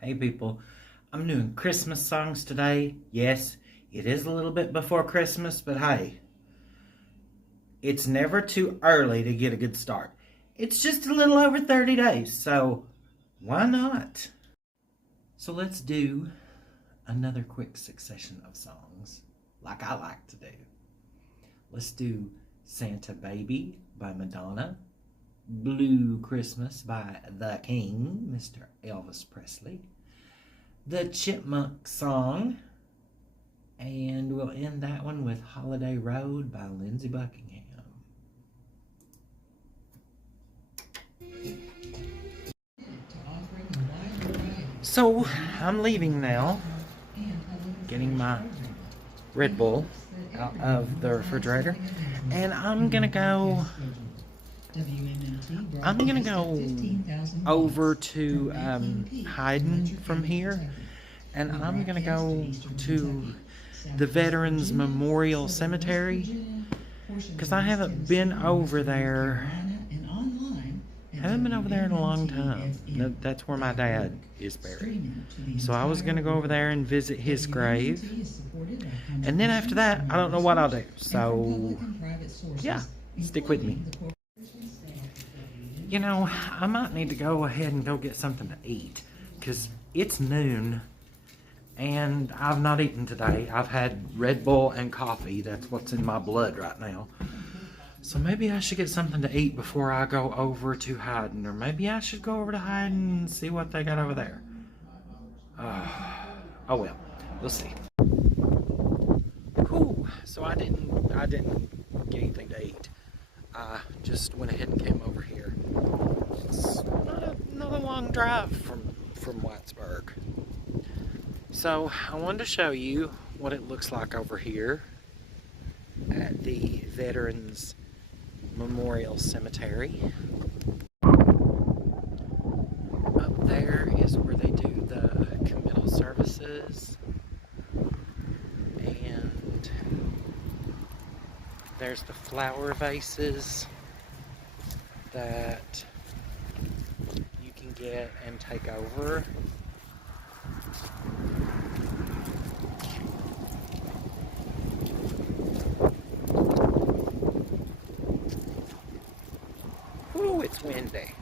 Hey people, I'm doing Christmas songs today. Yes, it is a little bit before Christmas, but hey, it's never too early to get a good start. It's just a little over 30 days, so why not? So let's do another quick succession of songs like I like to do. Let's do Santa Baby by Madonna, Blue Christmas by the King, Mr. Elvis Presley, the Chipmunk Song, and we'll end that one with Holiday Road by Lindsey Buckingham. So, I'm leaving now, getting my Red Bull out of the refrigerator, and I'm gonna go over to Hayden from here, and I'm gonna go to the Veterans Memorial Cemetery because I haven't been over there. Haven't been over there in a long time. That's where my dad is buried. So I was gonna go over there and visit his grave, and then after that, I don't know what I'll do. So yeah, stick with me. You know, I might need to go ahead and go get something to eat because it's noon and I've not eaten today. I've had Red Bull and coffee. That's what's in my blood right now. So maybe I should get something to eat before I go over to Hayden, or maybe I should go over to Hayden and see what they got over there. Oh well, we'll see. Whew. So I didn't get anything to eat. I just went ahead and came over here. It's not a long drive from Whitesburg. So I wanted to show you what it looks like over here at the Veterans Memorial Cemetery. Up there is where they do the committal services, and there's the flower vases that you can get and take over. Ooh, it's windy.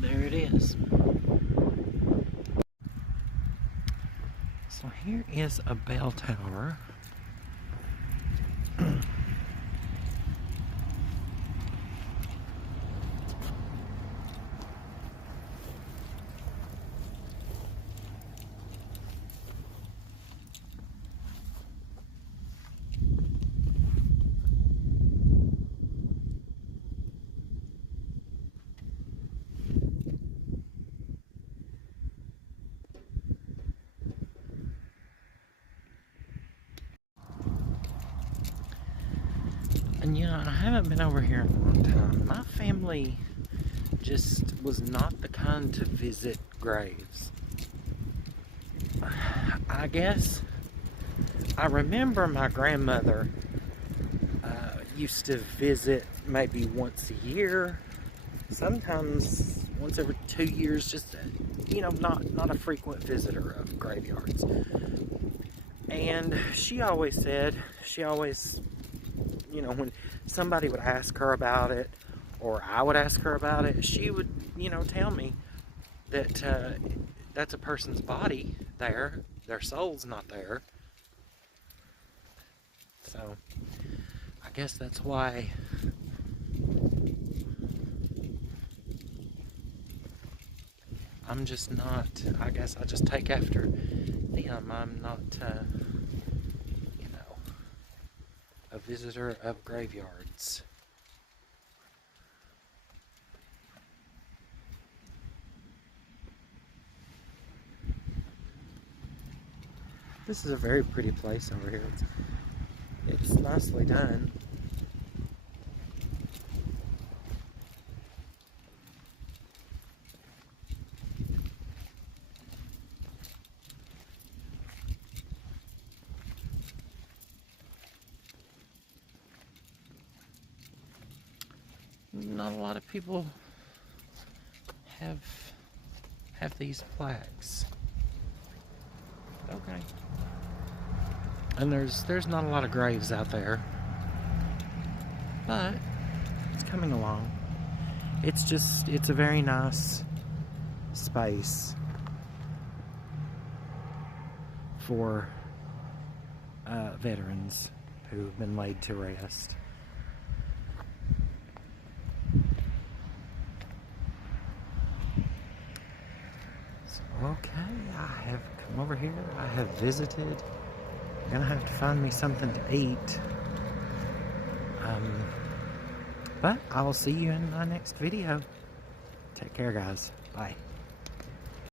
There it is. So here is a bell tower. And you know, I haven't been over here in a long time. My family just was not the kind to visit graves. I guess I remember my grandmother used to visit maybe once a year, sometimes once every 2 years, just you know, not a frequent visitor of graveyards. And she always said, you know, when somebody would ask her about it, or I would ask her about it, she would, you know, tell me that that's a person's body there. Their soul's not there. So, I guess that's why I'm just not, I guess I just take after them. I'm not, you know, a visitor of graveyards. This is a very pretty place over here. It's nicely done. Not a lot of people have these plaques. Okay. And there's not a lot of graves out there. But it's coming along. It's a very nice space for veterans who have been laid to rest. Okay, I have come over here. I have visited. I'm gonna have to find me something to eat. But I will see you in my next video. Take care, guys. Bye.